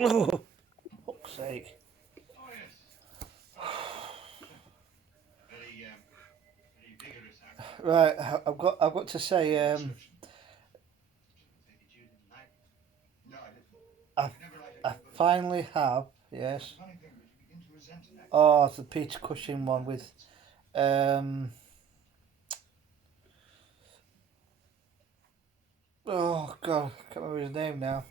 Oh, fuck's sake. Right, I've got to say, I I finally have, yes. Oh, it's the Peter Cushing one with um oh god, I can't remember his name now.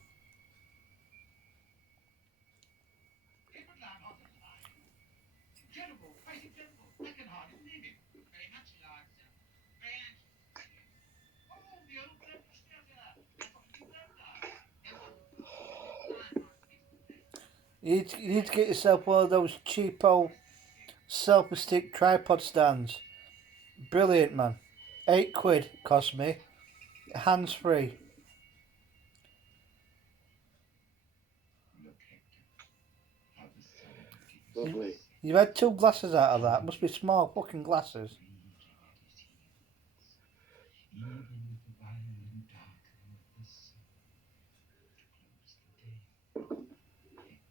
You need to get yourself one of those cheapo selfie stick tripod stands. Brilliant, man. £8 cost me. Hands free. Lovely. You've had two glasses out of that. Must be small fucking glasses.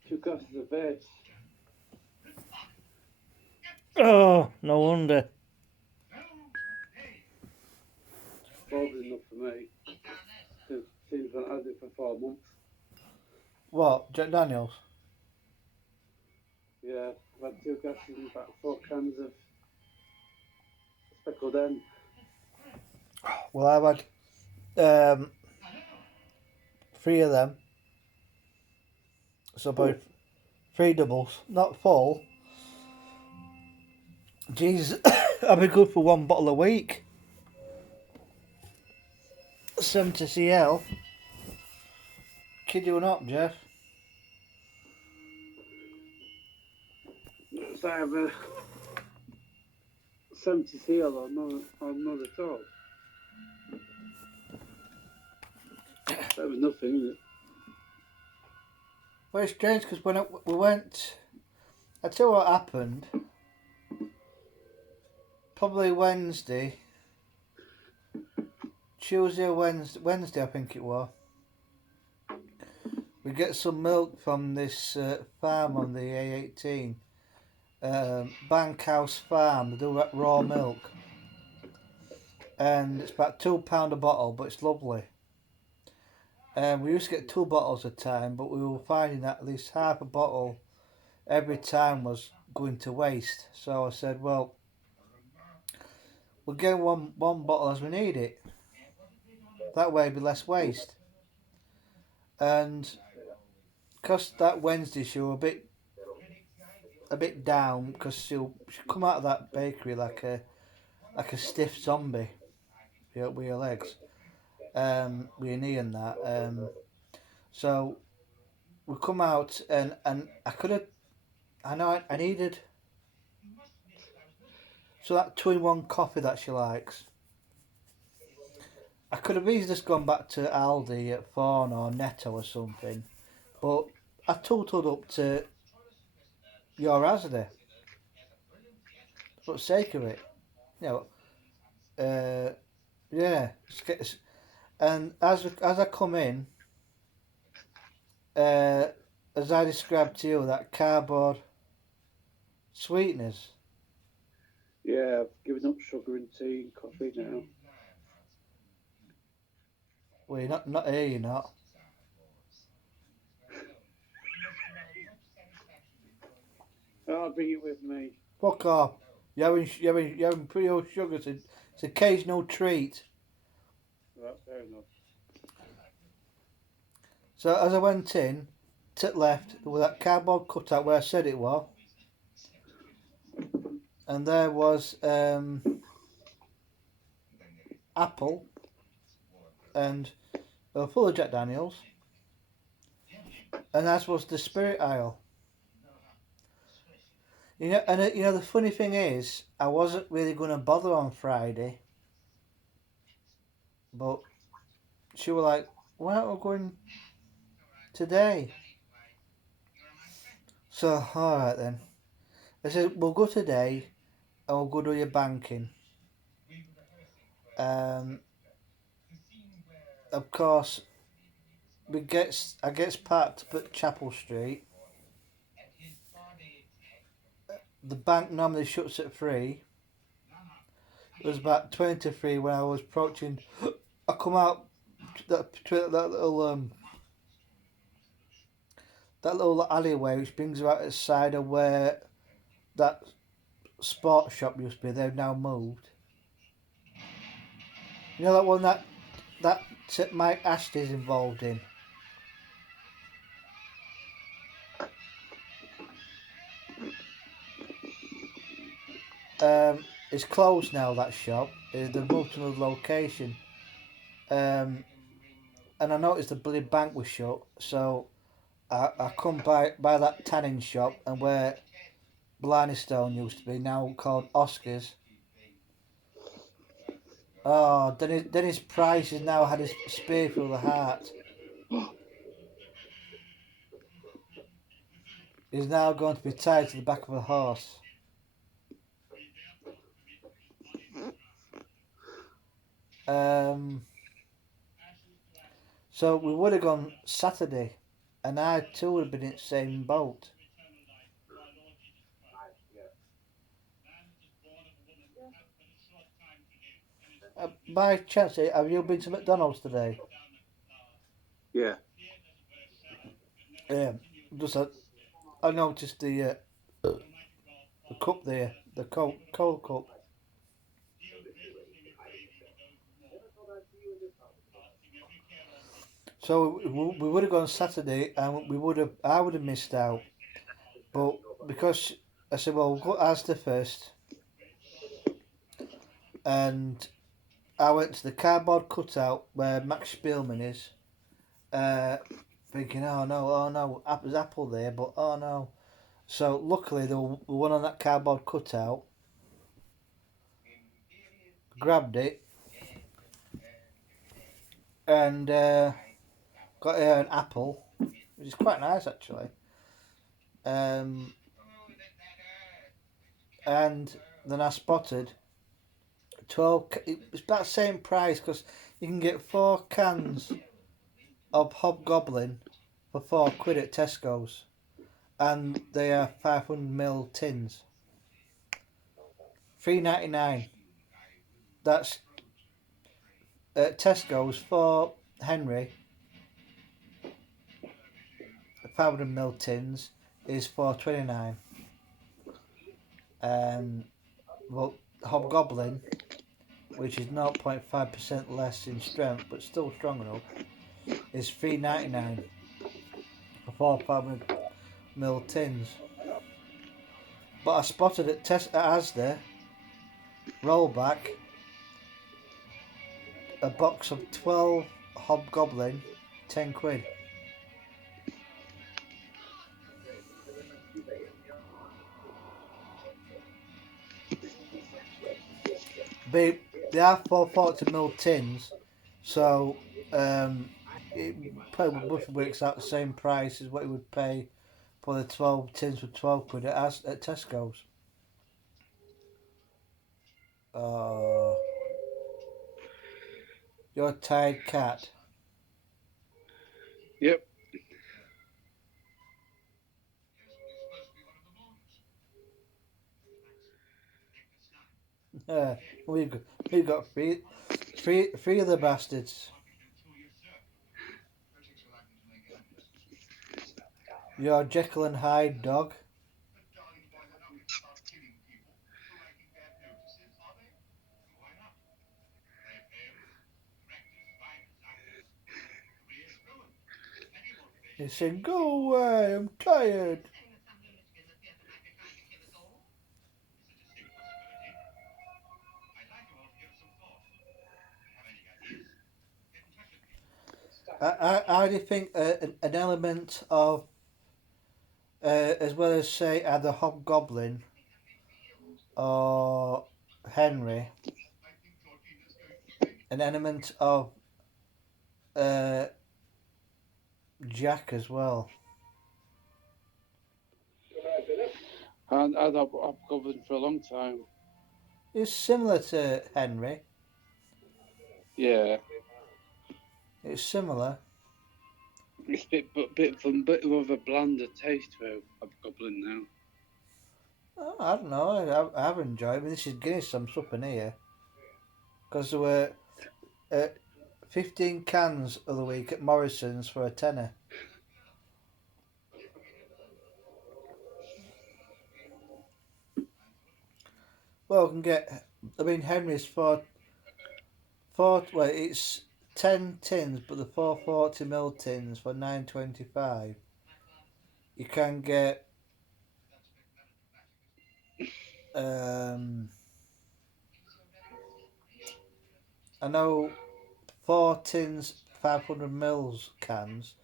Two glasses of veg. Oh, no wonder. More than enough for me. Seems like I had it for 4 months. What, Jack Daniels? Yeah, I've had two glasses and about 4 cans of speckled hen. Well, I've had three of them. So about three doubles. Not full. Jesus, I'd be good for one bottle a week. 70 cl. Kid you not, Jeff? So I have a 70 seal or not at all. That was nothing, is it? Well, it's strange because when we went, I tell you what happened. Probably Wednesday, Tuesday or Wednesday I think it was. We get some milk from this farm on the A18, Bankhouse Farm. They do raw milk, and it's about £2 a bottle, but it's lovely. We used to get 2 bottles a time, but we were finding that at least half a bottle every time was going to waste. So I said, well, we'll get one bottle as we need it. That way it'd be less waste. And because that Wednesday she was a bit down because she'll come out of that bakery like a stiff zombie with her legs, with your knee and that. So we come out and I could have. I know I needed. So that 2-in-1 coffee that she likes. I could have easily just gone back to Aldi at Fawn or Netto or something, but I totaled up to your Asda for the sake of it. You know, yeah. And as I come in, uh, as I described to you, that cardboard sweeteners. Yeah, I've given up sugar and tea and coffee now. Well, you're not here, you're not. I'll bring it with me. Fuck off. You're having pure sugar. It's an occasional treat. Well, that's fair enough. So as I went in, to the left, there was that cardboard cutout where I said it was. And there was apple and they were full of Jack Daniels. And that was the spirit aisle. The funny thing is, I wasn't really going to bother on Friday, but she was like, "Why aren't we going today?" So all right then. I said, "We'll go today, and we'll go do your banking." Um, of course, I gets parked up at Chapel Street. The bank normally shuts at 3. It was about 20 to 3 when I was approaching. I come out that little alleyway which brings you out at the side of where that sports shop used to be. They've now moved. You know that one that Mike Ashley's involved in. It's closed now. That shop. They've moved to another location. And I noticed the bloody bank was shut, so I come by that tanning shop and where Blarney Stone used to be, now called Oscar's. Oh, Dennis Price has now had his spear through the heart. He's now going to be tied to the back of a horse. So we would have gone Saturday, and I too would have been in the same boat. By chance, have you been to McDonald's today? Yeah. Yeah. Just I noticed the cup there, the cold cup. So we would have gone Saturday, and I would have missed out. But because I said, well, we'll go to Asda first, and I went to the cardboard cutout where Max Spielman is, thinking, oh no, there's Apple there, but oh no. So luckily there was one on that cardboard cutout. Grabbed it and got an apple, which is quite nice actually. And then I spotted 12. It's about the same price because you can get 4 cans of Hobgoblin for £4 at Tesco's, and they are 500ml tins. £3.99. That's at Tesco's for Henry. 500ml tins is £4.29. Well, Hobgoblin, which is 0.5% less in strength but still strong enough, is £3.99 for 4 500ml tins. But I spotted at Asda rollback a box of 12 Hobgoblin, £10. They are 440ml tins, so it probably roughly works out the same price as what you would pay for the 12 tins for £12 at Tesco's. Oh, you're a tired cat. Yep. we've got, we've got three of the bastards. You're Jekyll and Hyde dog. He said, "Go away, I'm tired." I do think an element of, as well as say either Hobgoblin or Henry, an element of uh, Jack as well. And I've covered for a long time. It's similar to Henry. Yeah. It's similar. It's a bit of a blander taste for hobgoblin now. Oh, I don't know. I've enjoyed it. I mean, this is Guinness I'm supping here. Because there were 15 cans of the week at Morrison's for a tenner. Well, we can get. I mean, Henry's well, it's 10 tins, but the 440 ml tins for 9.25. You can get. Um, I know 4 tins, 500 ml cans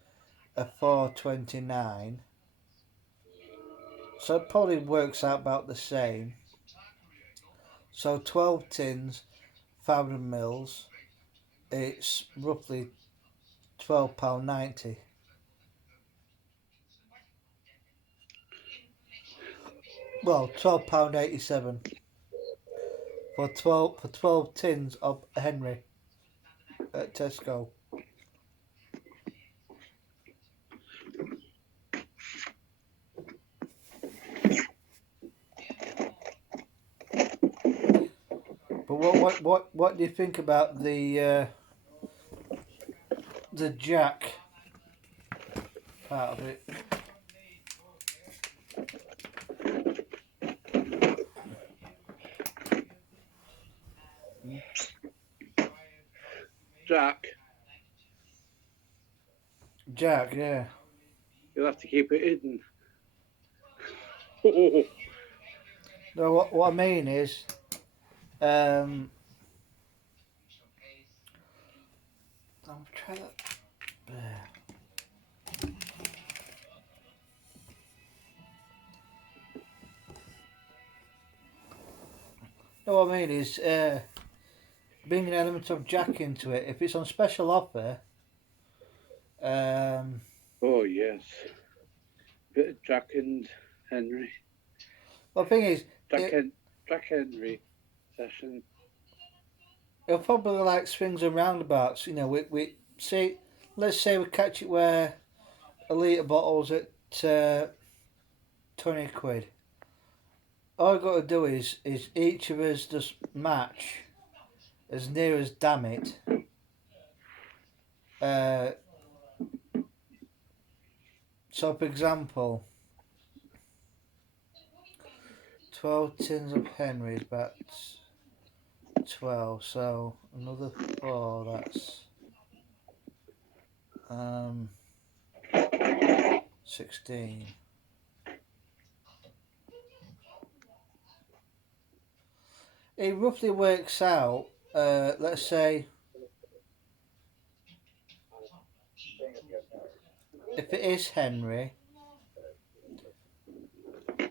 are 4.29. So it probably works out about the same. So 12 tins, 500 ml, it's roughly £12.90. Well, £12.87 for 12 tins of Henry at Tesco. But what do you think about the Jack part of it? Jack, Jack, yeah. you'll have to keep it hidden. No, what I mean is, um, I'll try that. No, what I mean is, bring an element of Jack into it. If it's on special offer, um, Oh yes, bit of Jack and Henry. well, the thing is, Jack Henry session. it'll probably like swings and roundabouts. You know, we see, let's say we catch it where a litre bottle's at 20 quid. All I've got to do is each of us just match as near as damn it. Uh, so, for example, 12 tins of Henry is about 12, so another 4, that's 16. It roughly works out, let's say, if it is Henry,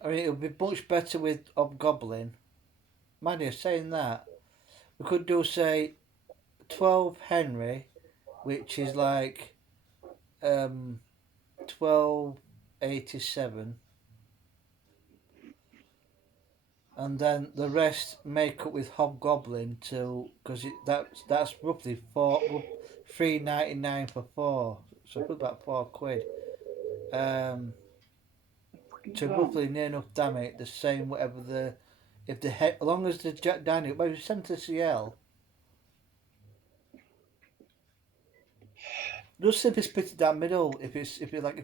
I mean, it would be much better with Hobgoblin. Mind you, saying that, we could do, say, 12 Henry, which is like 12.87, and then the rest make up with Hobgoblin to because that's roughly 3.99 for 4, so put about £4. To roughly near enough damn it the same whatever the if the head as long as the Jack Daniel maybe send to CL. Just simply split it down middle if it's like a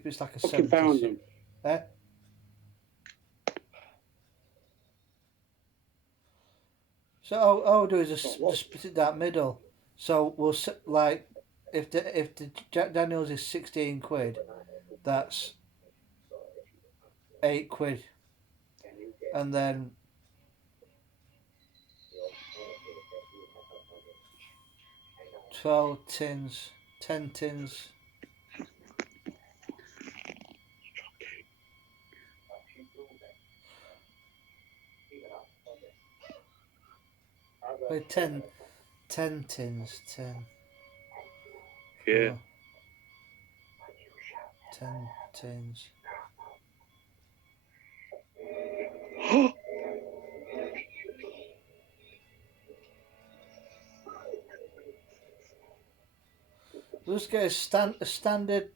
Okay, found 76. them. Eh? So all I'll do is just split it down middle. So we'll like if the Jack Daniels is 16 quid, that's 8 quid, and then 12 tins, 10 tins. Wait, 10 tins, 10. Yeah. 10 tins. We'll just get a standard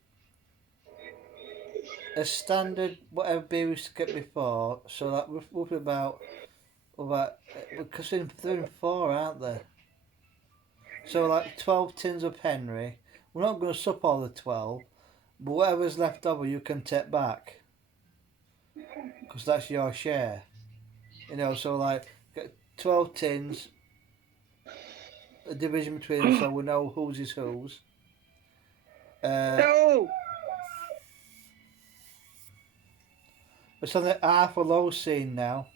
a standard whatever beer we used to get before. So that roughly about because they're in four, aren't they? So like 12 tins of Henry. We're not going to sup all the 12, but whatever's left over you can take back because that's your share. So like get 12 tins, a division between us so we know whose is whose. No! It's on the half a low scene now.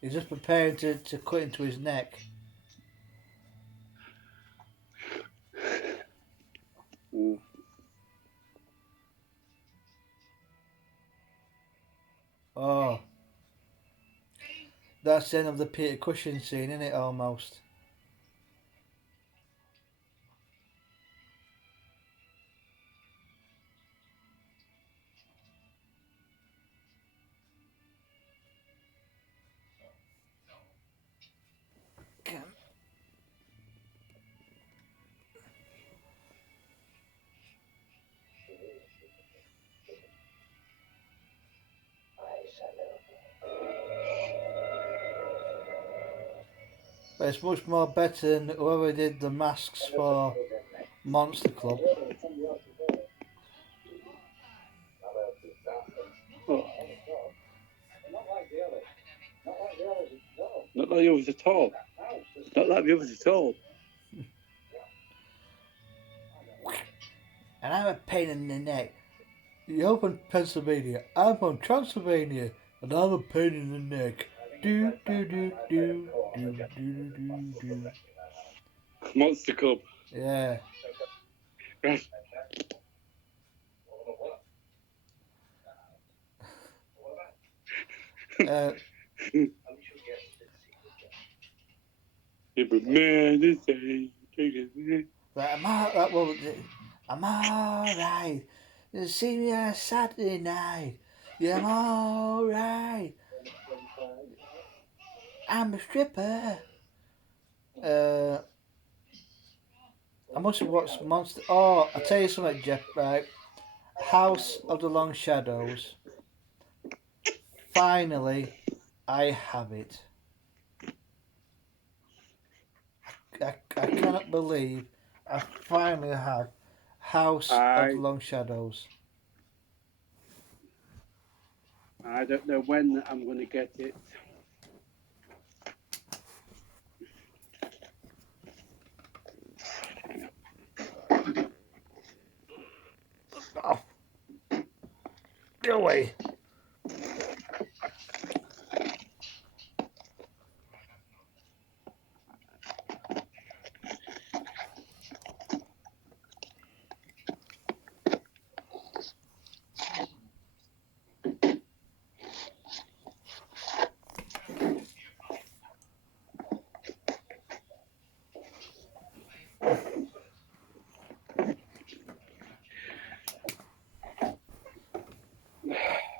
He's just preparing to cut into his neck. Mm. Oh, that's the end of the Peter Cushing scene, isn't it? Almost. But it's much more better than whoever did the masks for Monster Club. Oh. Not like the others at all. Not like the others at all. And I'm a pain in the neck. You're from Pennsylvania. I'm from Transylvania. And I'm a pain in the neck. Do do do do do do do do. Monster Club. Yeah. Right. Every man is a Right, I'm alright. You see me on a Saturday night. Yeah, I'm alright. I'm a stripper. Uh, I must have watched Monster. Oh, I'll tell you something, Jeff. Right, House of the Long Shadows. Finally, I have it. I cannot believe I finally have House of the Long Shadows. I don't know when I'm going to get it. Oh, go away.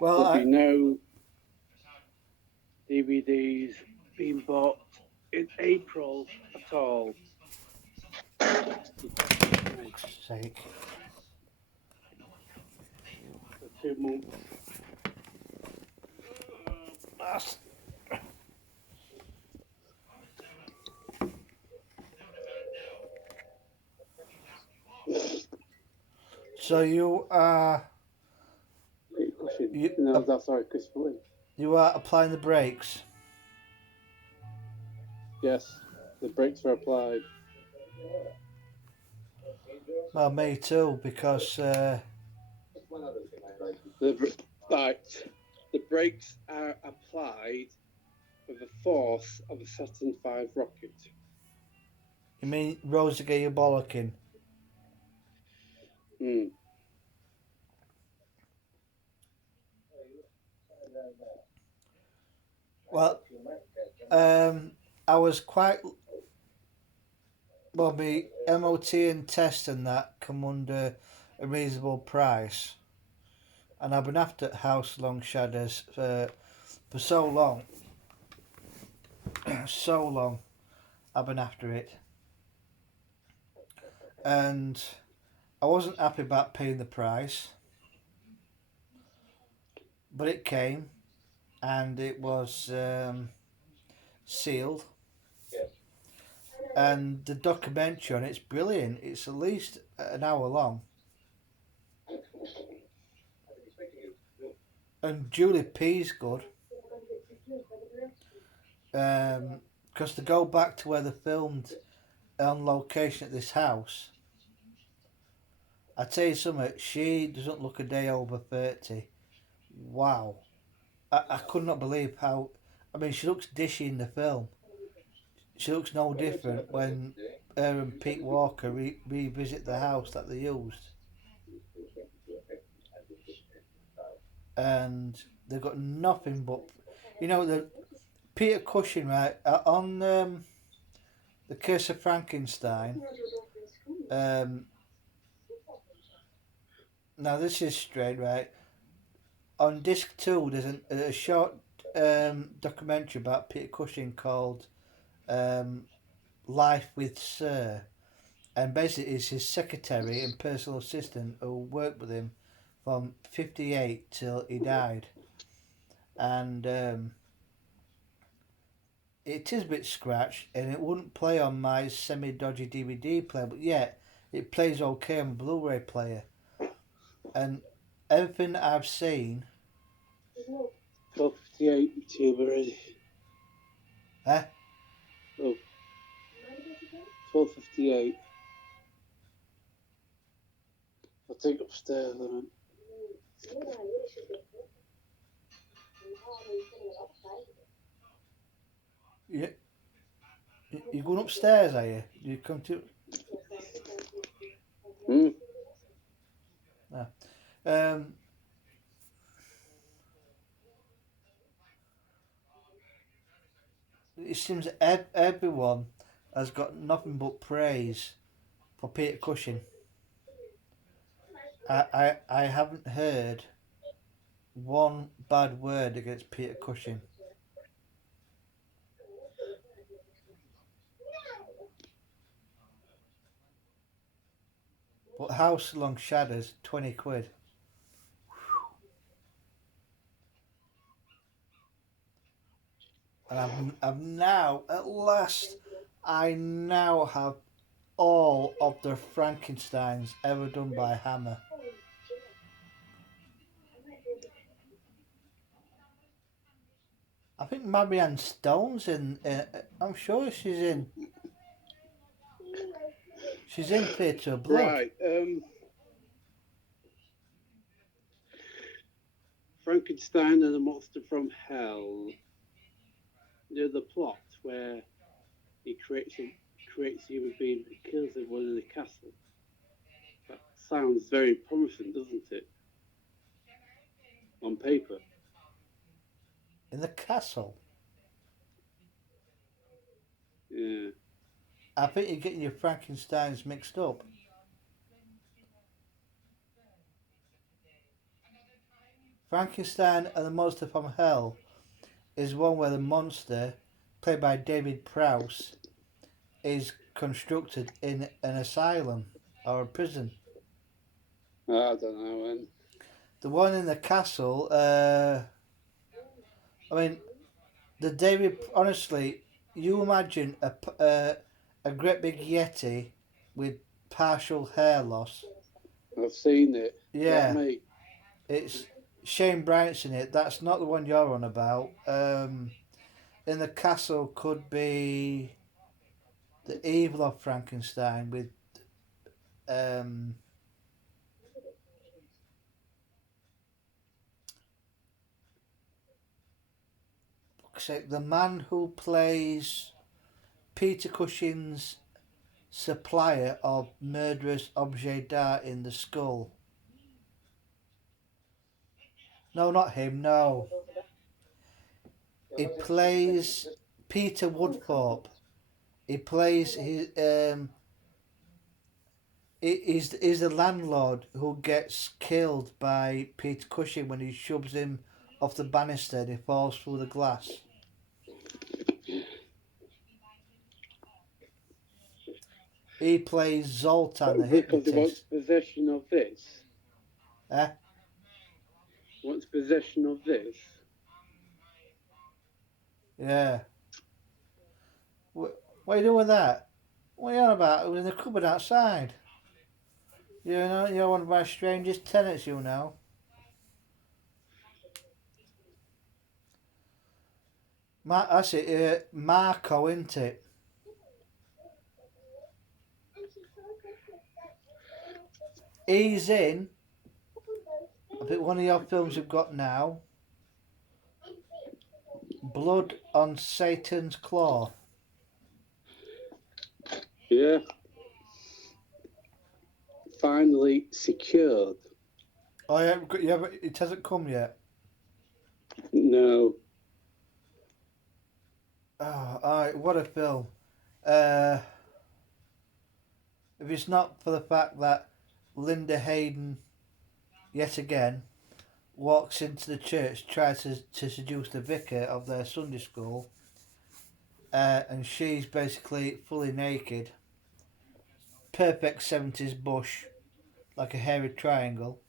Well, There'll be no DVDs being bought in April at all. sake. For 2 months. So you are Sorry, Christopher Lee. You are applying the brakes. Yes, the brakes are applied. Well, me too, because The brakes are applied with the force of a Saturn V rocket. you mean Rosa get you bollocking. Hmm. Well, I was quite. Well, my MOT and test and that come under a reasonable price, and I've been after House Long Shadows for so long. So long, I've been after it, and I wasn't happy about paying the price. but it came and it was sealed. And the documentary on it's brilliant. It's at least an hour long. And Julie P's good. Because to go back to where they filmed on location at this house, I tell you something, she doesn't look a day over 30. Wow. I could not believe how. I mean, she looks dishy in the film. She looks no different when her and Pete Walker revisit the house that they used. And they've got nothing but. You know, the Peter Cushing, right, on The Curse of Frankenstein. Um, Now, this is straight, right? On disc 2, there's a short documentary about Peter Cushing called um, Life with Sir. And basically, it's his secretary and personal assistant who worked with him from 58 till he died. And it is a bit scratched and it wouldn't play on my semi dodgy DVD player, but yet it plays okay on Blu ray player. And everything that I've seen. 12:58 tube already. Eh? Oh. 12:58. I'll take upstairs then. You're going upstairs, are you? You come to. Ah. It seems that everyone has got nothing but praise for Peter Cushing. I haven't heard one bad word against Peter Cushing. But House Along Shadows, 20 quid. And I've now, at last, I now have all of the Frankensteins ever done by Hammer. I think Marianne Stone's in. I'm sure she's in. She's in Theatre of Blood. Right. Frankenstein and the Monster from Hell. You know the plot where he creates a human being that kills everyone in the castle. That sounds very promising, doesn't it? On paper. In the castle. Yeah. I think you're getting your Frankensteins mixed up. Frankenstein and the Monster from Hell is one where the monster, played by David Prowse, is constructed in an asylum or a prison. I don't know. And The one in the castle, I mean, the David. Honestly, you imagine a great big yeti with partial hair loss. I've seen it. Yeah, That mate. it's Shane Bryant's in it. That's not the one you're on about. In the castle could be the evil of Frankenstein with um, say the man who plays Peter Cushing's supplier of murderous objet d'art in The Skull. No, not him. No, he plays Peter Woodthorpe. He plays his is the landlord who gets killed by Peter Cushing when he shoves him off the banister and he falls through the glass. He plays Zoltan, the Because he wants hypnotist. possession of this. Eh? wants possession of this. Yeah. What are you doing with that? What are you on about? It was in the cupboard outside. You're one of my strangest tenants, you know. That's it, Marco, isn't it? He's in, I think, one of your films you've got now, Blood on Satan's Claw. Yeah. Finally secured. Oh, yeah, but it hasn't come yet. No. Oh, alright, what a film. Uh, if it's not for the fact that Linda Hayden, yet again, walks into the church, tries to seduce the vicar of their Sunday school, and she's basically fully naked, perfect 70s bush, like a hairy triangle.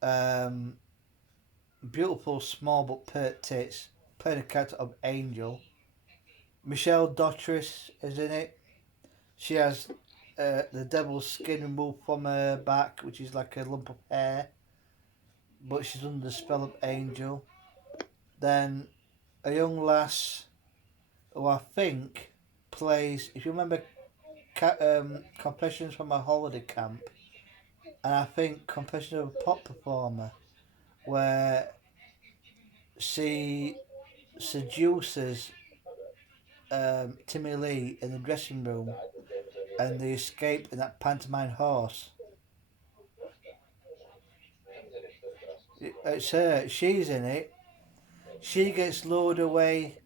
Um, Beautiful, small but pert tits, playing a character of Angel. Michelle Dottris is in it. She has the devil's skin removed from her back, which is like a lump of hair, but she's under the spell of Angel. Then a young lass who I think plays, if you remember, Confessions from a Holiday Camp, and I think Confessions of a Pop Performer, where she seduces Timmy Lee in the dressing room and they escape in that pantomime horse. It's her. She's in it. She gets lured away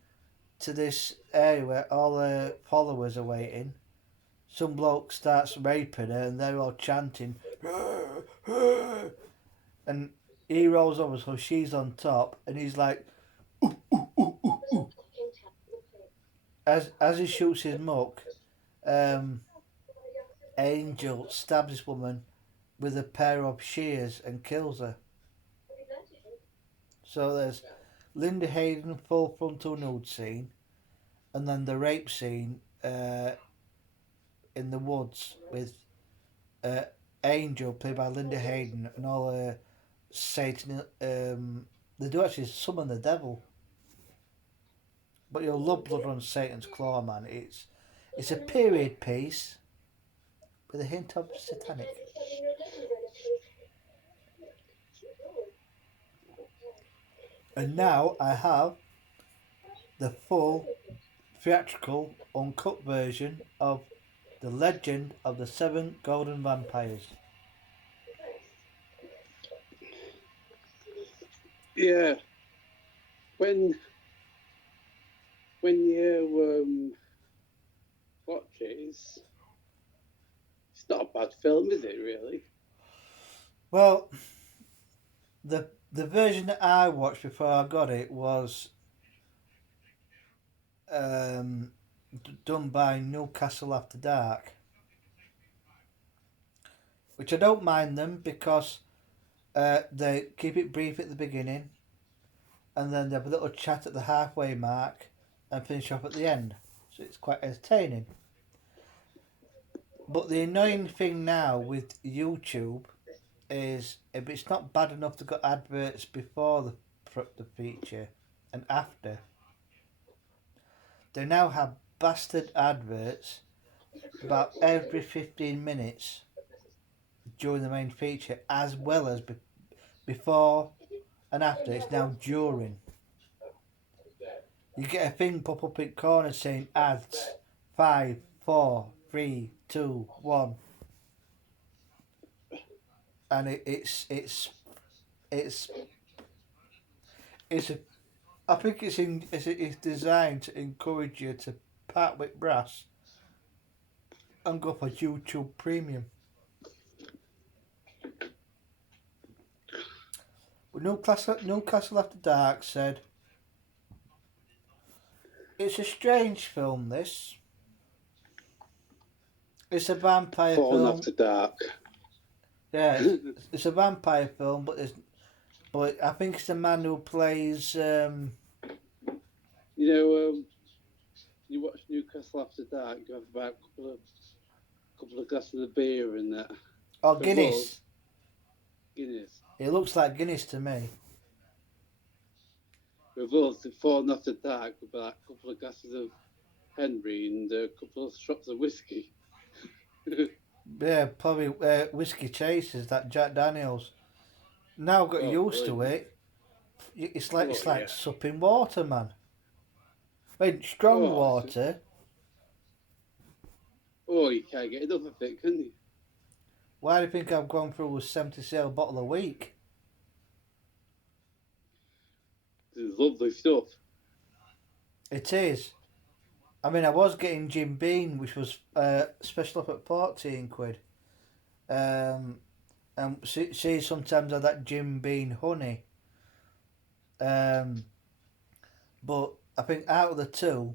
to this area where all her followers are waiting. Some bloke starts raping her and they're all chanting. And he rolls over so she's on top and he's like, as he shoots his muck, um, Angel stabs this woman with a pair of shears and kills her. So there's Linda Hayden full frontal nude scene, and then the rape scene in the woods with uh, Angel played by Linda Hayden and all her Satan. They do actually summon the devil, but you'll love Blood on Satan's Claw, man. It's a period piece with a hint of satanic. And now I have the full theatrical uncut version of The Legend of the Seven Golden Vampires. Yeah. When you watch it, it's not a bad film, is it? Really? Well, the version that I watched before I got it was um, done by Newcastle After Dark, which I don't mind them because they keep it brief at the beginning, and then they have a little chat at the halfway mark, and finish off at the end. So it's quite entertaining. But the annoying thing now with YouTube is if it's not bad enough to got adverts before the feature and after, they now have bastard adverts about every 15 minutes during the main feature, as well as before and after. It's now during. You get a thing pop up in the corner saying ads 5, 4, 3, 2, 1, and it's it's a. I think it's designed to encourage you to part with brass and go for YouTube Premium. But Newcastle After Dark said, "It's a strange film. This. It's a vampire Fallen film. After Dark. Yeah, it's a vampire film, but I think it's the man who plays. You know, you watch Newcastle After Dark, you have about a couple of glasses of beer and that. Oh, For us, Guinness. Guinness. It looks like Guinness to me. With us, before not a dark, about a couple of glasses of Henry and a couple of shots of whiskey. Yeah, probably whiskey chasers that Jack Daniels. Now I've got Oh, used to brilliant. it. It's like Oh, it's like yeah. supping water, man. I mean, strong Oh, water. you can't get enough of it, can you? Why do you think I've gone through a 70 cl bottle a week? It's lovely stuff. It is. I mean, I was getting Jim Beam, which was special up at 14 quid. Um, and see sometimes I had that Jim Beam honey. Um, but I think out of the two,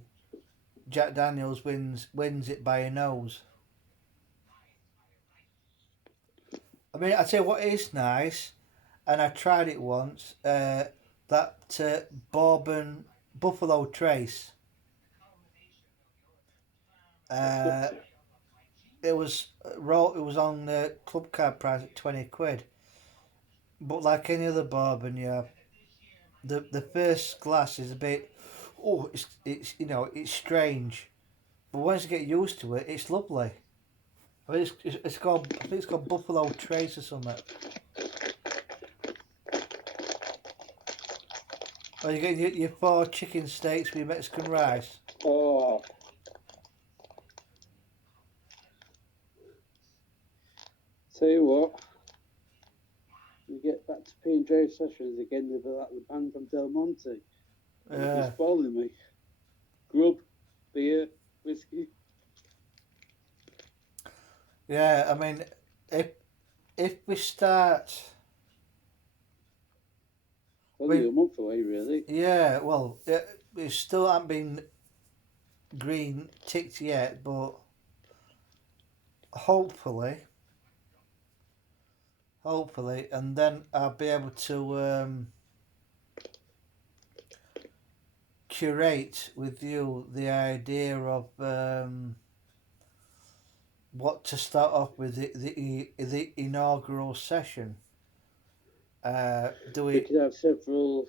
Jack Daniels wins it by a nose. I mean, I tell you what is nice, and I tried it once. That Bourbon Buffalo Trace. What's that? Uh, it was raw. It was on the club card price at 20 quid. But like any other bourbon, yeah, the first glass is a bit. Oh, it's it's strange. But once you get used to it, it's lovely. I mean, it's called. I think it's called Buffalo Trace or something. Or you get your four chicken steaks with your Mexican rice. Oh, tell you what, we get back to P&J sessions again with like the band from Del Monte. You're Yeah, spoiling me. Grub, beer, whiskey. yeah. I mean, if if we start, I Only mean, a month away, really. yeah. Well, we still haven't been green ticked yet, but hopefully, and then I'll be able to curate with you the idea of what to start off with the inaugural session. Do We we? could have several,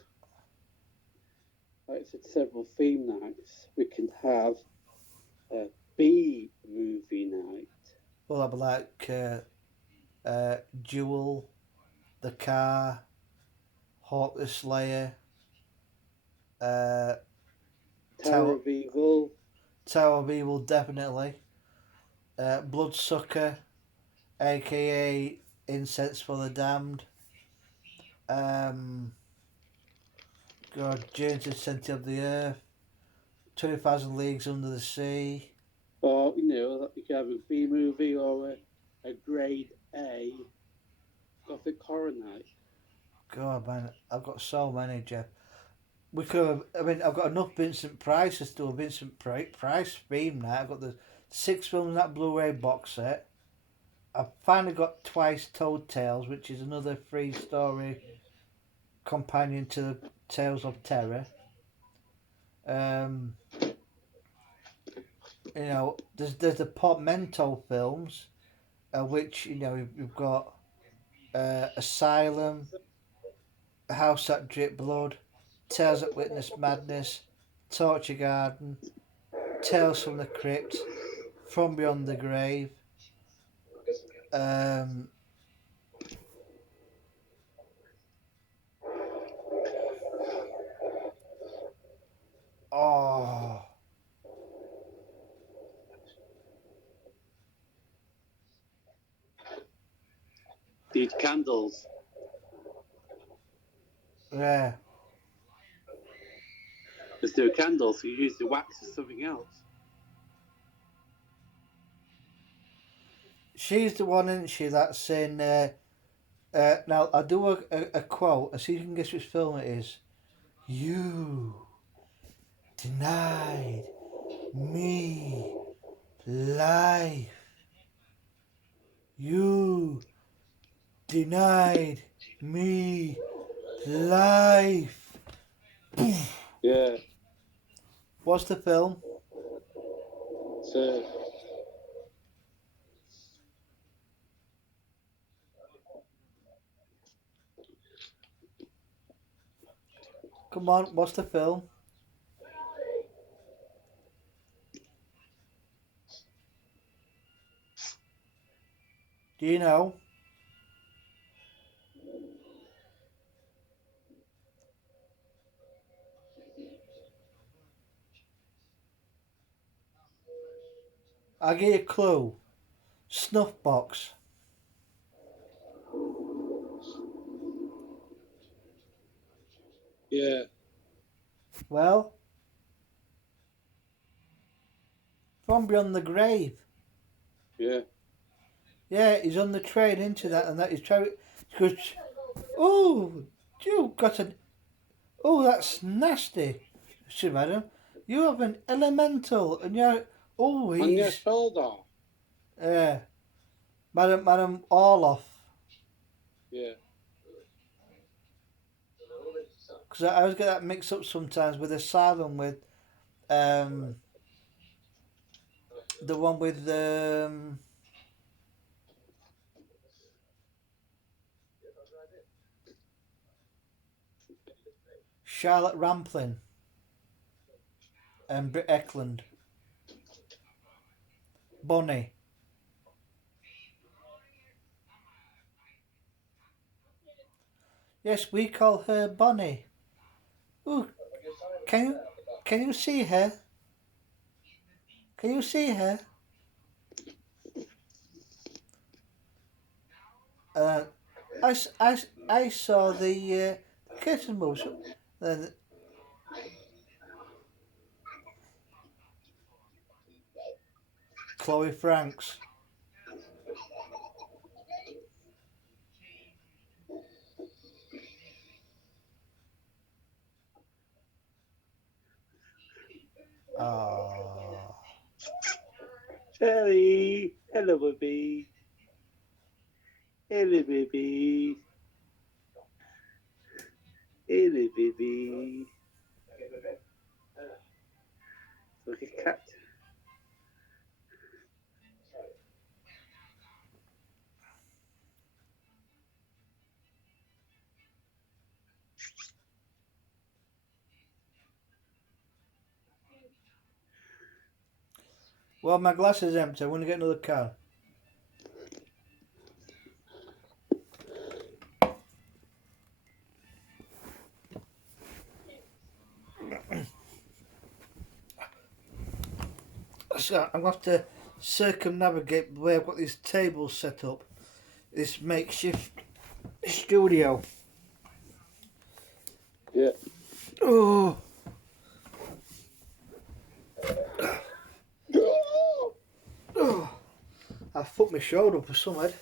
like I said, several theme nights. We can have a B movie night. Well, I'll be like Jewel, the car, Hawk the Slayer, uh, Tower Tower of Evil. Tower of Evil, definitely. Bloodsucker, aka Incense for the Damned. Um, God, Journey to the Centre of the Earth, 20,000 Leagues Under the Sea. Or, you could have a B movie or a grade A Gothic horror night. God, man, I've got so many, Jeff. We could have, I mean, I've got enough Vincent Prices to do a Vincent Price theme night. I've got the 6 films in that Blu-ray box set. I've finally got Twice Told Tales, which is another three-story companion to the Tales of Terror. Um, there's the Portmanteau films, which you've got Asylum, House That Drip Blood, Tales That Witness Madness, Torture Garden, Tales from the Crypt, From Beyond the Grave. Um, oh, Need candles. yeah. There's no candles, so you use the wax or something else. She's the one, isn't she, that's in. Now, I'll do a quote and see if you can guess which film it is. You denied me life. You denied me life. Yeah. What's the film? So Come on, what's the film? Do you know? I'll give you a clue. Snuff box. yeah. Well, from beyond the grave. Yeah. Yeah, he's on the train into that, and that is trying. Because, oh, you got an. Oh, that's nasty. See, madam, you have an elemental, and you're. Oh, On your he's. shoulder. Madam Orloff. Yeah. Because I always get that mixed up sometimes with Asylum with um the one with Charlotte Rampling and Britt Eklund. Bonnie. Yes, we call her Bonnie. Ooh, can you can you see her? Can you see her? Uh, I saw the curtain moves. Uh, Chloe Franks. Ah. Ellie. Hello, baby. Hello, baby. Hello, baby. Like a cat. Well, my glass is empty. I want to get another can. So I'm going to have to circumnavigate the way I've got this table set up. This makeshift studio. Yeah. Oh, oh. I fucked my shoulder up or something.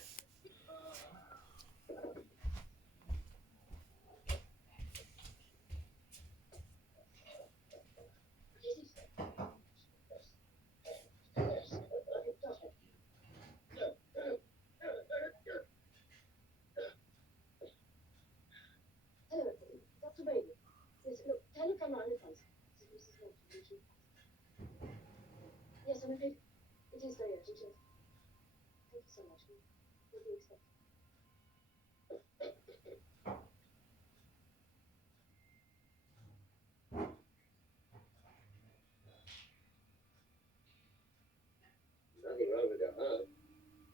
Nothing wrong with your heart.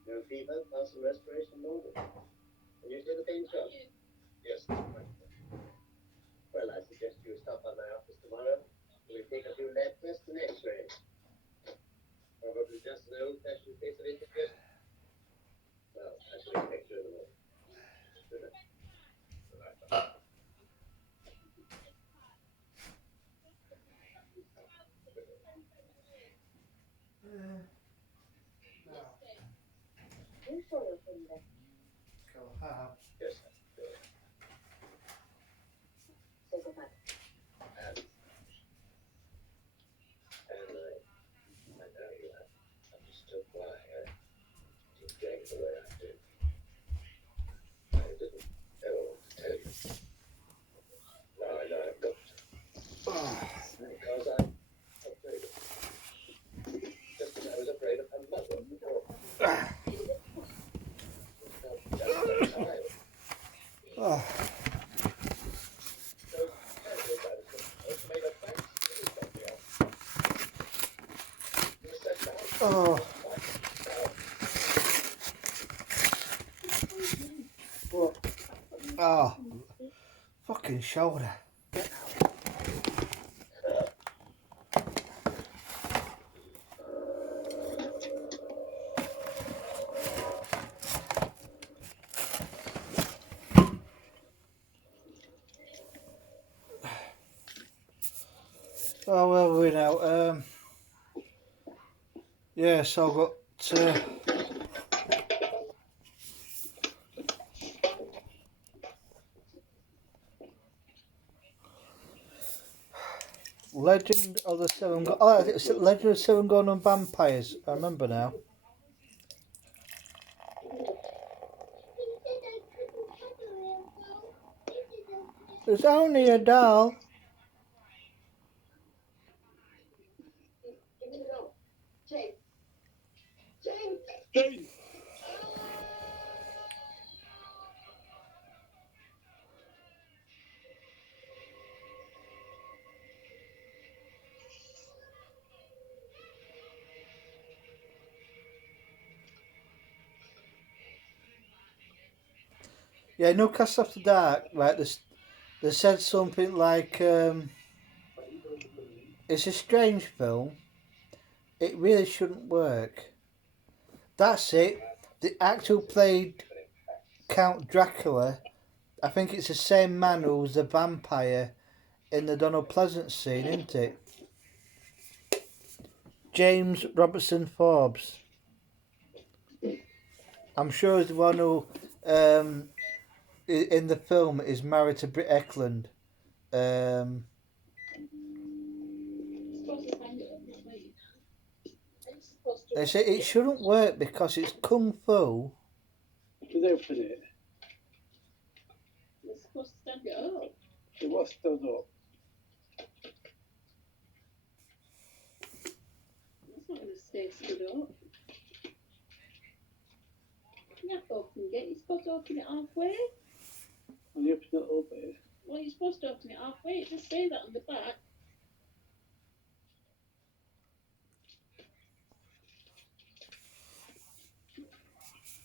No fever, pulse and respiration normal. And you see the pain shot? Yes. Well, I suggest you stop by my office tomorrow. We'll take a few lab tests and x-ray. Probably just an old-fashioned case of indigestion. Well, I shall expect you in the morning. Good night. Good night. Yes, sir. Good. And I know you have understood why I did the way I did. Oh, fucking shoulder. Oh, where are we now? Yeah, so I've got Legend of the Seven. Oh, it's Legend of the Seven Golden Vampires. I remember now. It's only a doll. James! Yeah, Newcastle After Dark. Right, they said something like, "It's a strange film. It really shouldn't work." That's it. The actor who played Count Dracula, I think it's the same man who was the vampire in the Donald Pleasant scene, isn't it? James Robertson Forbes. I'm sure he's the one who, in the film, is married to Britt Eklund. They say it shouldn't work because it's kung fu. Just open it. It's supposed to stand it up. It was stood up. It's not going to stay stood up. You have to open it. You're supposed to open it halfway. And you open it a little bit. Well, you're supposed to open it halfway. It just say that on the back.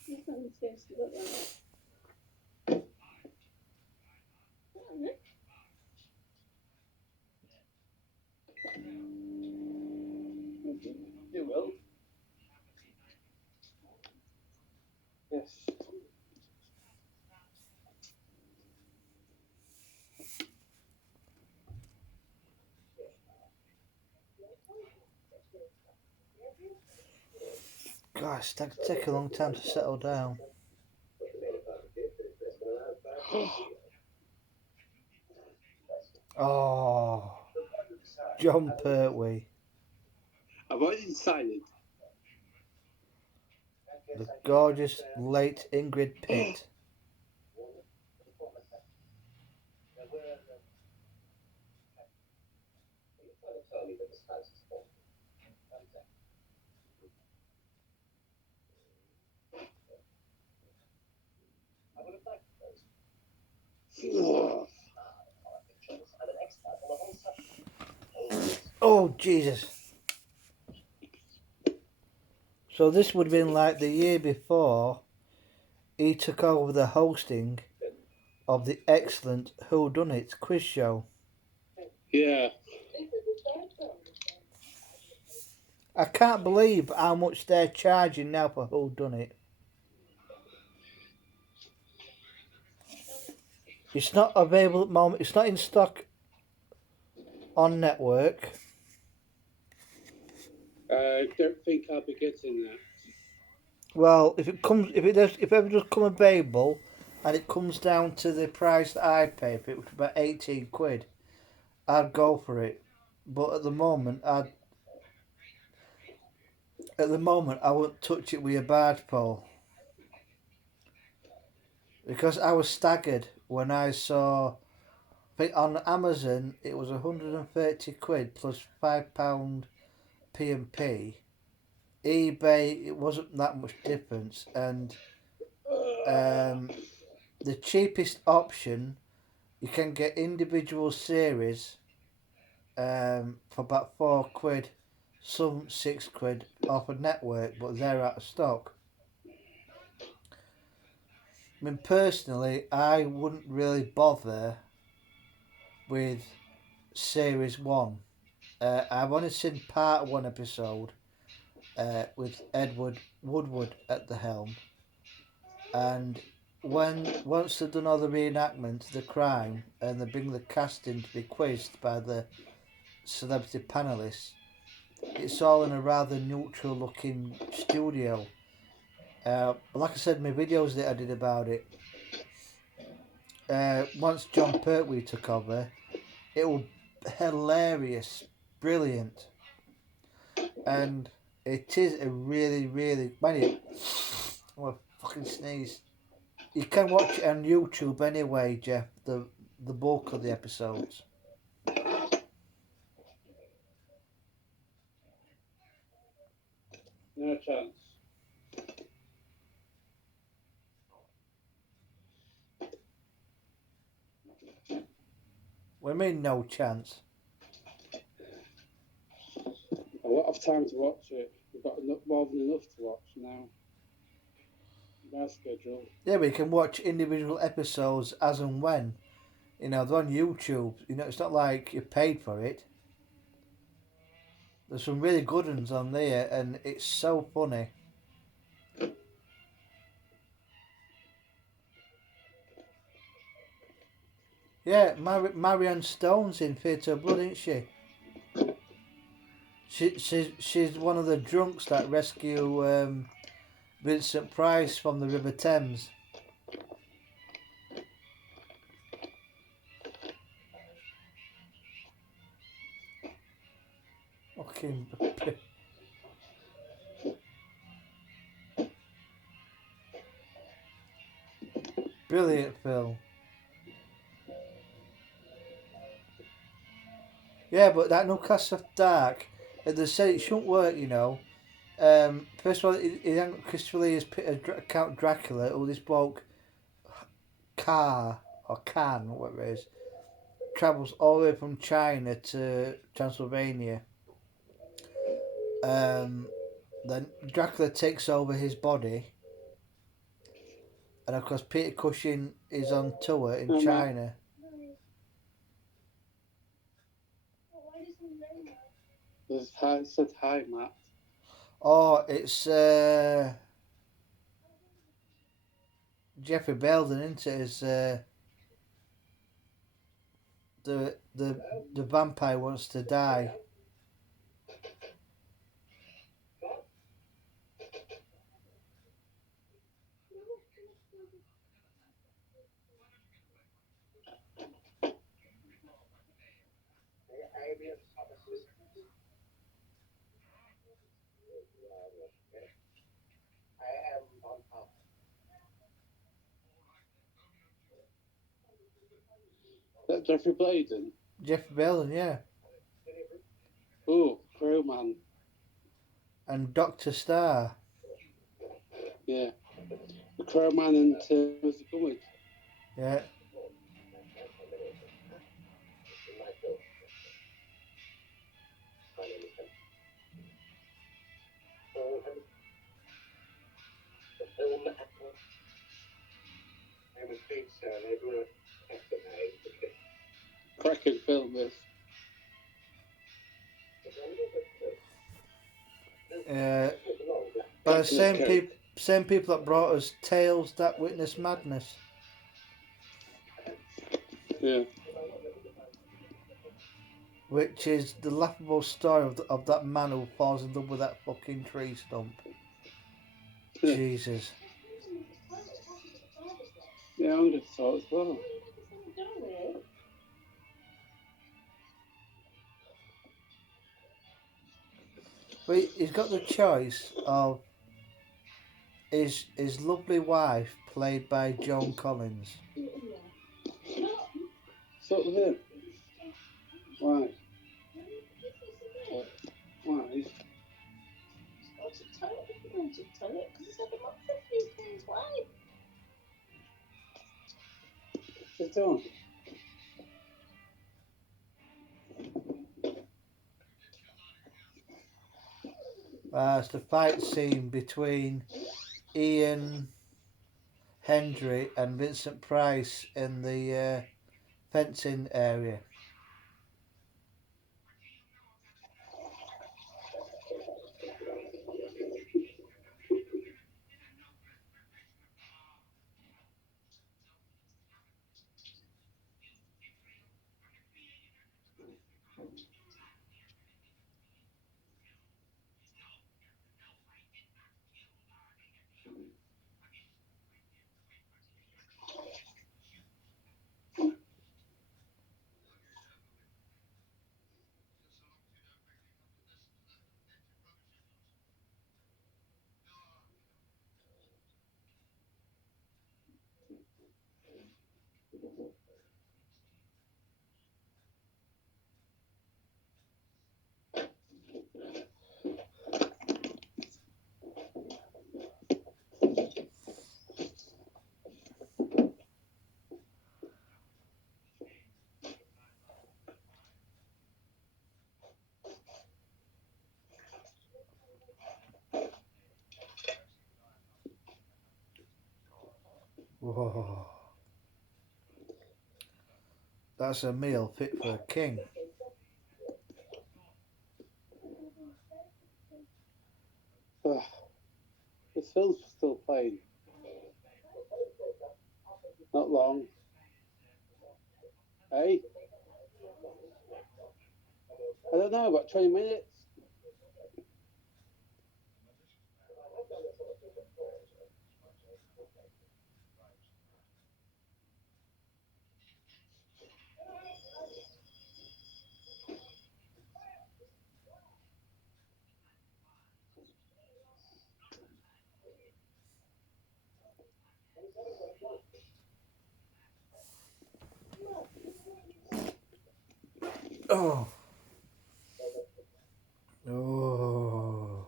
It's not going to stay stood up like that. You will. Yes. Gosh, that could take a long time to settle down. Oh, John Pertwee, I've already decided. the gorgeous late Ingrid Pitt. Oh, Jesus. So this would have been like the year before he took over the hosting of the excellent Who Done It quiz show. Yeah. I can't believe how much they're charging now for Who Done It. It's not available at the moment. It's not in stock on network. I don't think I'll be getting that. Well, if it ever does come available, and it comes down to the price that I pay for it, which is about 18 quid, I'd go for it. But at the moment, I won't touch it with a barge pole. Because I was staggered when I saw, I think on Amazon it was 130 quid plus £5 P&P. eBay, it wasn't that much difference, and the cheapest option, you can get individual series for about 4 quid, some 6 quid off a network, but they're out of stock. I mean, personally, I wouldn't really bother with series one. I've only seen part one episode with Edward Woodward at the helm, and once they've done all the reenactment, the crime, and they bring the cast in to be quizzed by the celebrity panelists, it's all in a rather neutral looking studio. But like I said in my videos that I did about it, once John Pertwee took over, it was hilarious, brilliant, and it is a really, really. Man, I'm gonna fucking sneeze. You can watch it on YouTube anyway, Jeff. The bulk of the episodes. No chance. What do you mean, no chance? A lot of time to watch it. We've got more than enough to watch now. My schedule. Yeah, but you can watch individual episodes as and when. You know, they're on YouTube. You know, it's not like you paid for it. There's some really good ones on there, and it's so funny. Yeah, Marianne Stone's in Theatre of Blood, isn't she? She's one of the drunks that rescue Vincent Price from the River Thames. Fucking brilliant film. Yeah, but that Newcastle Dark, they said it shouldn't work, you know. First of all, Christopher Lee is Count Dracula, or this bloke, Car, or Can, whatever it is, travels all the way from China to Transylvania. Then Dracula takes over his body, and of course Peter Cushing is on tour in China. It said hi, Matt. Oh, it's Jeffrey Belden, isn't it? Is the vampire wants to die. Is that Jeffrey Bladen? Jeffrey Belden, yeah. Oh, Crowman. And Doctor Star. Yeah. The Crowman and Timothy Gummidge. Yeah. Cracking film, this. By the same people that brought us Tales That Witness Madness. Yeah. Which is the laughable story of that man who falls in love with that fucking tree stump. Yeah. Jesus. Yeah, I'm just thought as well. But he's got the choice of his lovely wife, played by Joan Collins. So here. Why? Why? Sit down. It's the fight scene between Ian Hendry and Vincent Price in the fencing area. Whoa. That's a meal fit for a king. Oh, the film's still playing. Not long. Hey? I don't know, about 20 minutes? Oh. Oh.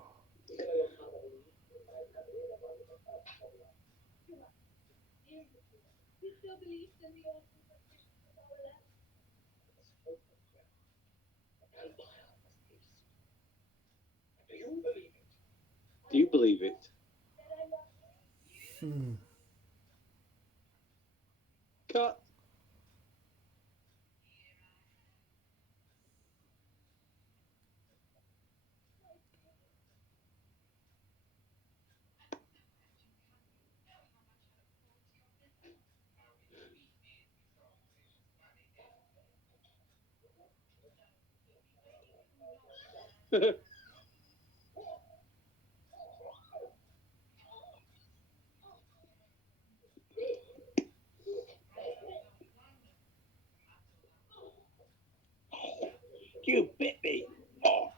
Do you believe it? Hmm. Cut. You bit me. Oh.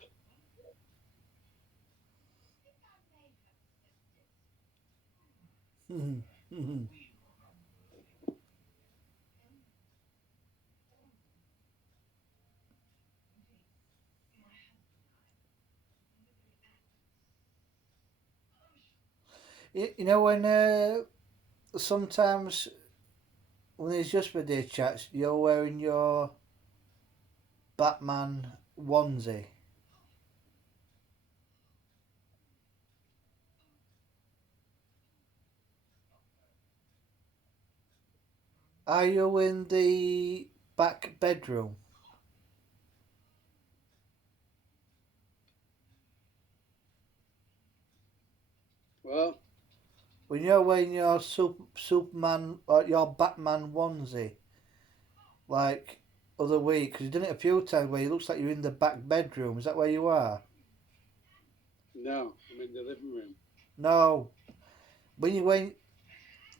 Hmm. Hmm. You know when sometimes when it's just birthday chats, you're wearing your Batman onesie. Are you in the back bedroom? Well, When you're wearing your Superman or your Batman onesie, like other week, because you've done it a few times where it looks like you're in the back bedroom. Is that where you are? no, I'm in the living room. No. When you went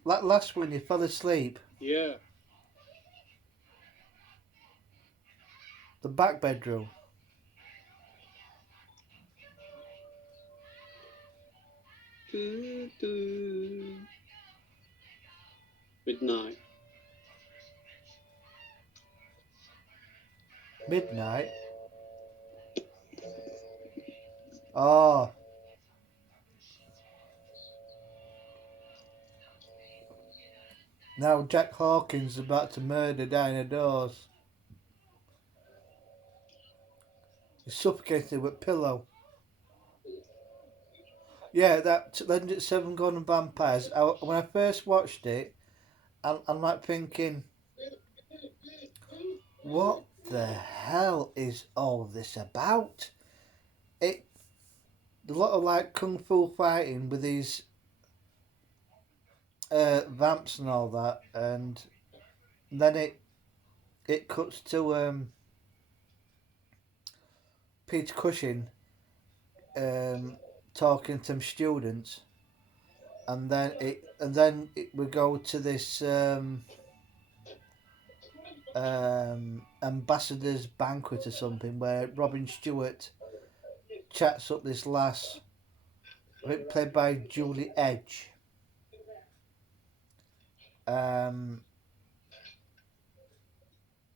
last when you fell asleep, Yeah. the back bedroom. Midnight. Midnight. Oh, now Jack Hawkins is about to murder Dinah Dawes. He's suffocated with pillow. Yeah, that Legend of Seven Golden Vampires. When I first watched it, I'm like thinking, what the hell is all this about? It a lot of like kung fu fighting with these vamps and all that, and then it cuts to Peter Cushing um, talking to some students, and then we go to this ambassador's banquet or something where Robin Stewart chats up this lass, I think played by Julie Edge. Um,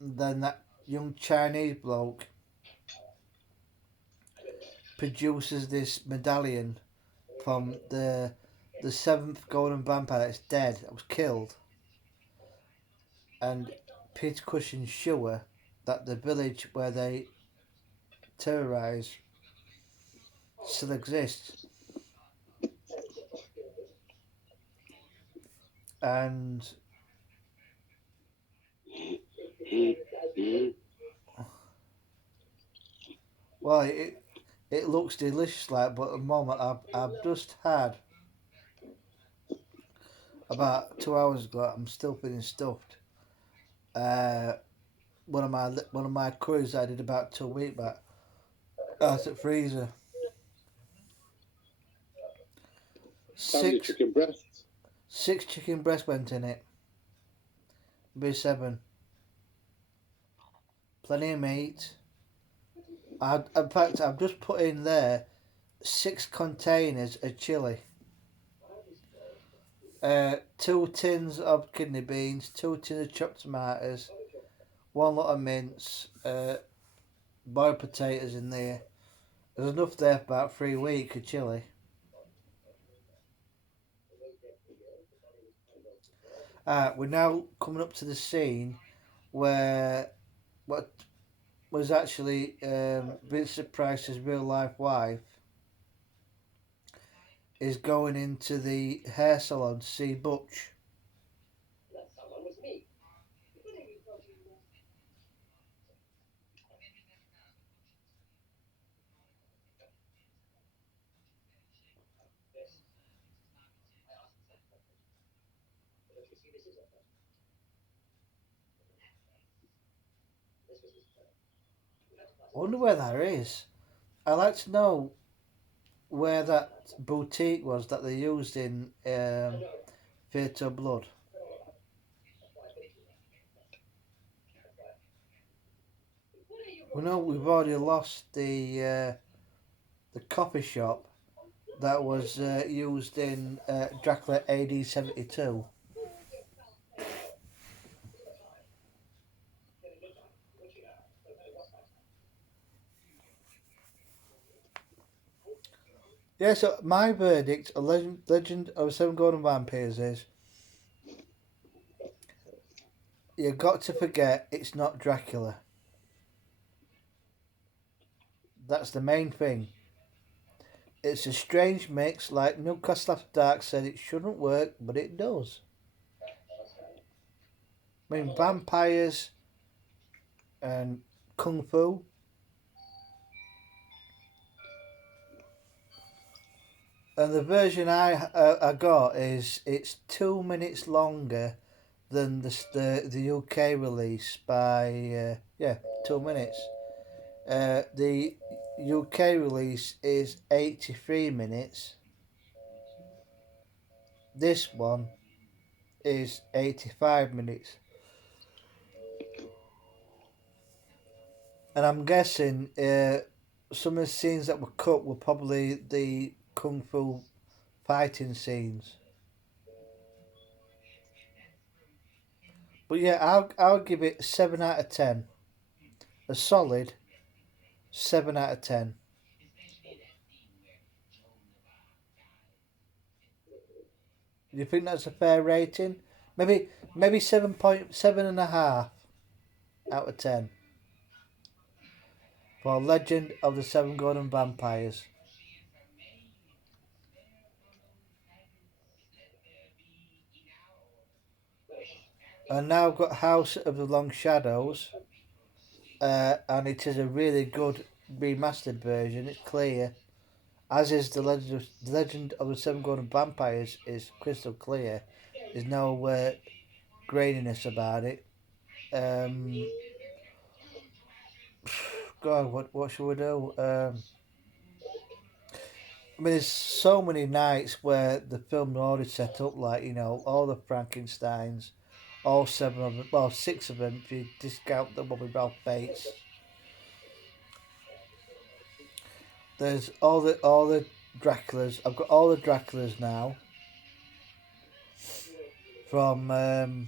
then that young Chinese bloke produces this medallion from the seventh golden vampire that's dead, that was killed, and Peter Cushing's sure that the village where they terrorise still exists, and well, it looks delicious, like, but at the moment I've just had about 2 hours ago. I'm still feeling stuffed. Uh, one of my curries I did about 2 weeks back out at freezer. Family Six chicken breasts. six chicken breast went in it. Be seven. Plenty of meat. In fact, I've just put in there 6 containers of chili. 2 tins of kidney beans, 2 tins of chopped tomatoes, one lot of mince, boiled potatoes in there. There's enough there for about 3 weeks of chili. We're now coming up to the scene where what was actually Vincent Price's real life wife is going into the hair salon to see Butch. I wonder where that is. I'd like to know where that boutique was that they used in Theatre of Blood. We know we've already lost the coffee shop that was used in Dracula AD 72. Yeah, so my verdict of Legend of Seven Golden Vampires is you got to forget it's not Dracula. That's the main thing. It's a strange mix, like Newcastle After Dark said it shouldn't work, but it does. I mean, vampires and kung fu. And the version I got is it's 2 minutes longer than the UK release by 2 minutes. The UK release is 83 minutes. This one is 85 minutes. And I'm guessing some of the scenes that were cut were probably the kung fu fighting scenes. But yeah, I'll give it 7 out of 10. A solid 7 out of 10. Do you think that's a fair rating? Maybe 7.7.5 out of 10 for Legend of the Seven Golden Vampires. And now I've got House of the Long Shadows, and it is a really good remastered version. It's clear, as is the Legend of the Seven Golden Vampires is crystal clear. There's no graininess about it. Um, God, what should we do? I mean, there's so many nights where the film already set up, like, all the Frankensteins, all seven of them, well, six of them if you discount the one with Ralph Bates. There's all the Draculas. I've got all the Draculas now from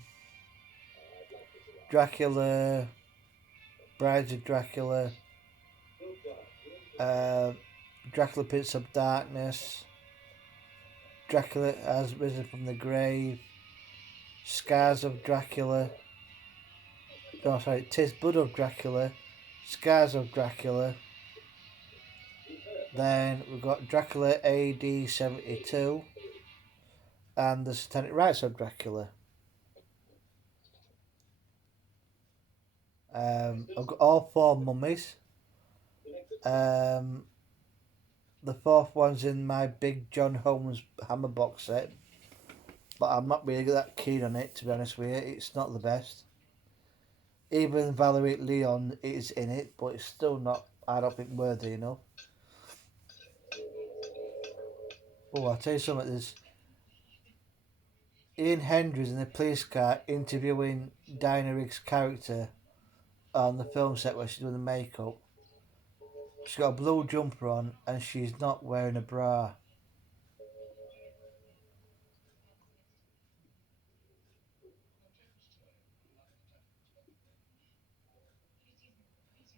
Dracula, Brides of Dracula, uh, Dracula Prince of Darkness, Dracula Has Risen from the Grave, Scars of Dracula. No, sorry, Tis Blood of Dracula, Scars of Dracula. Then we've got Dracula AD 72 and the Satanic Rites of Dracula. I've got all four mummies. The fourth one's in my big John Holmes Hammer box set, but I'm not really that keen on it, to be honest with you. It's not the best. Even Valerie Leon is in it, but it's still not, I don't think, worthy enough. Oh, I'll tell you something, there's Ian Hendry's in the police car interviewing Diana Rigg's character on the film set where she's doing the makeup. She's got a blue jumper on and she's not wearing a bra.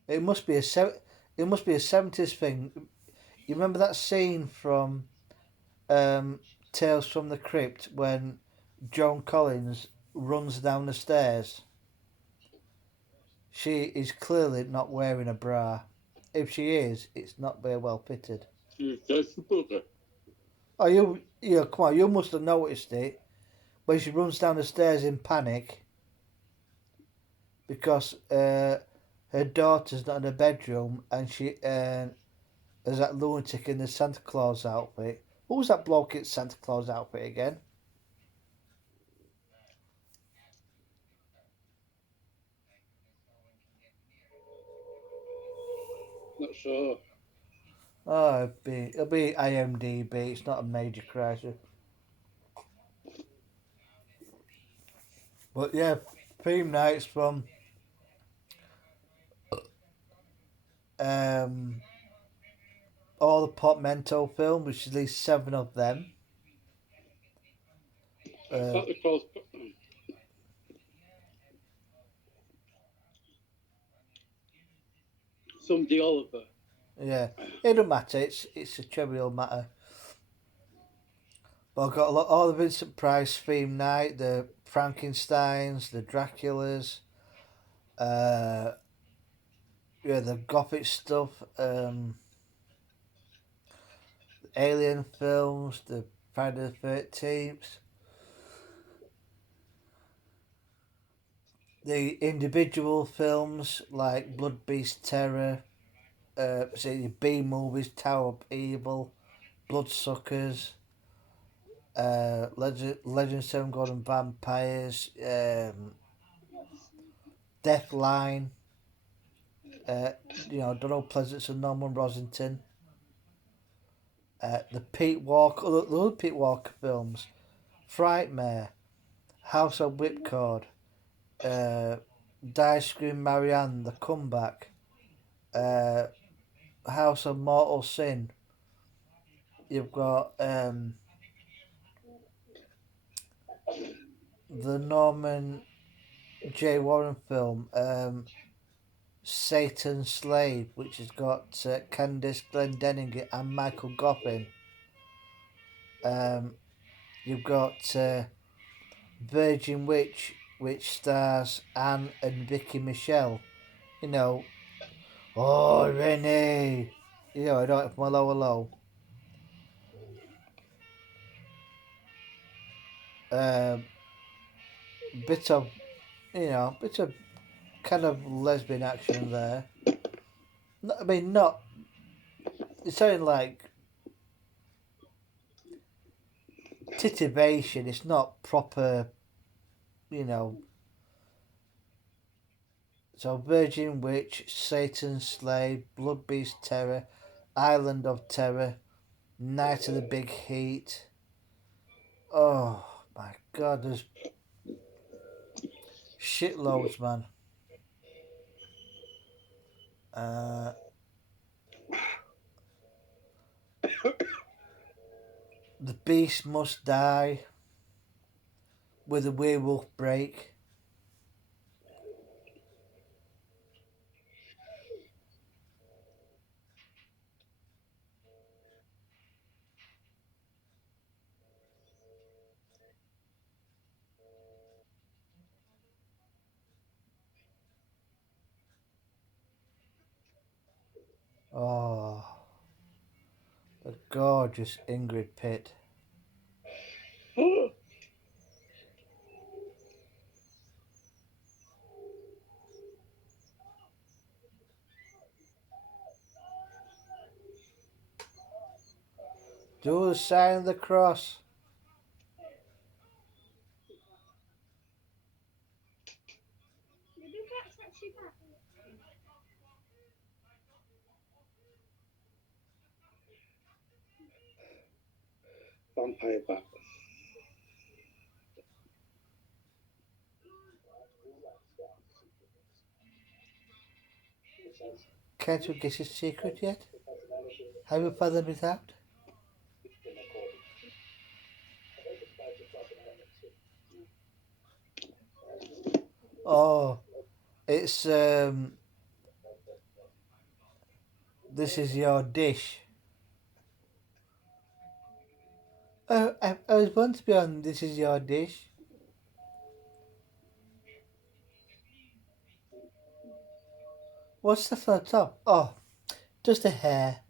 It must be a 70s thing. You remember that scene from Tales from the Crypt when Joan Collins runs down the stairs? She is clearly not wearing a bra. If she is, it's not very well fitted. Oh, come on, you must have noticed it when she runs down the stairs in panic because her daughter's not in her bedroom and she there's that lunatic in the Santa Claus outfit. What was that bloke in Santa Claus outfit again? Not sure. Oh, it'll be IMDb. It's not a major crisis. But yeah, theme nights from um, all the Portmanteau films, which is at least 7 of them. I thought they called somebody Oliver. Yeah, it don't matter. It's a trivial matter. But I've got all the Vincent Price theme night, the Frankenstein's, the Draculas, uh, yeah, the Gothic stuff, Alien films, the Friday the 13th, the individual films like Blood Beast Terror, say the B movies, Tower of Evil, Bloodsuckers, Legend of Seven Golden Vampires, Deathline, Donald Pleasance and Norman Rosington, the Pete Walker, the other Pete Walker films, Frightmare, House of Whipcord, Die Scream Marianne, The Comeback, uh, House of Mortal Sin. You've got the Norman J. Warren film, Satan's Slave, which has got Candice Glendenning and Michael Goffin. You've got Virgin Witch, which stars Anne and Vicky Michelle. Oh, Renee. I don't know, from Hello Hello. Um, bit of, bit of kind of lesbian action there. I mean, not. It's sounding like titubation. It's not proper, you know. So, Virgin Witch, Satan's Slave, Blood Beast Terror, Island of Terror, Night of the Big Heat. Oh my god, there's shitloads, man. Uh, the Beast Must Die with a Werewolf Break. Oh, the gorgeous Ingrid Pitt. Do the sign of the cross. That's actually bad. Vampire bat. Can't you guess his secret yet? Have you fathomed it out? Oh, it's this is your dish. Oh, I was born to be on This Is Your Dish. What's that on top? Oh, just a hair.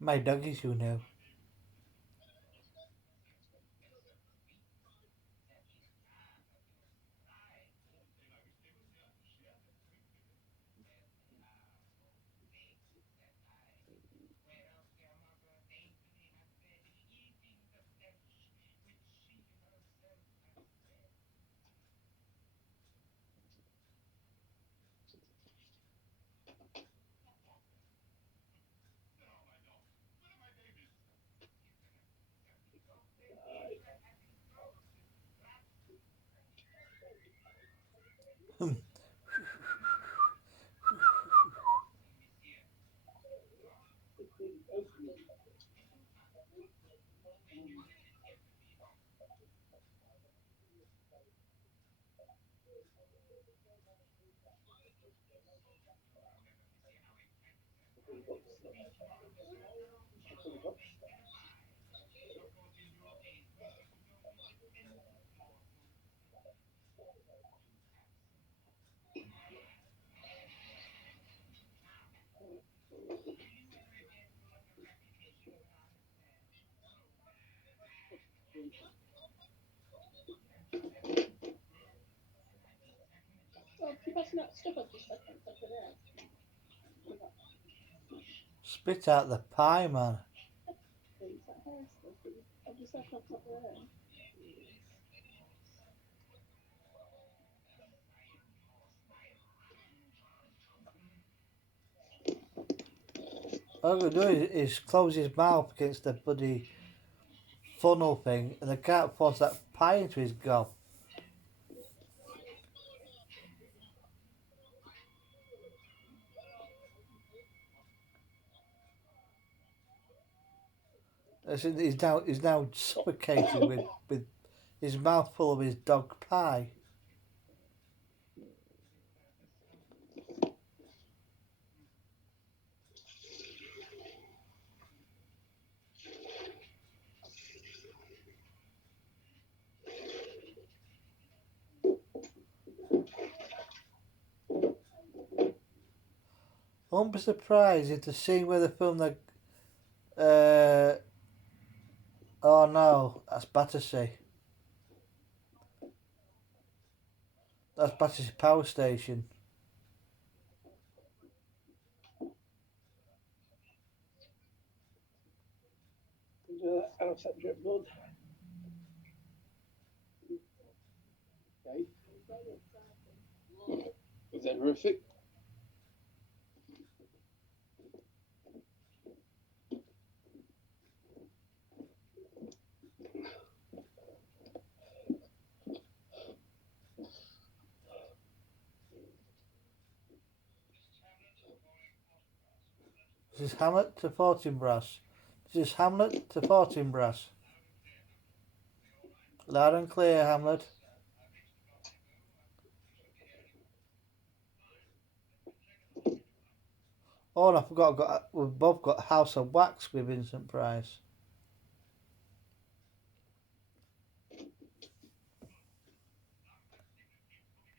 My dog is you now. you got some stuff I've just left on top of there? Spit out the pie, man. Is that hair stuff that I've just left on top of there? All I'm going to do is close his mouth against the bloody funnel thing, and I can't force that pie into his gob. He's now suffocated with his mouth full of his dog pie. I won't be surprised if the scene where they film the oh no, that's Battersea. That's Battersea Power Station. How's that drip blood? Okay. Was that horrific? This is Hamlet to Fortinbras. This is Hamlet to Fortinbras. Loud and clear, Hamlet. Oh, and I forgot, we've both got House of Wax with Vincent Price.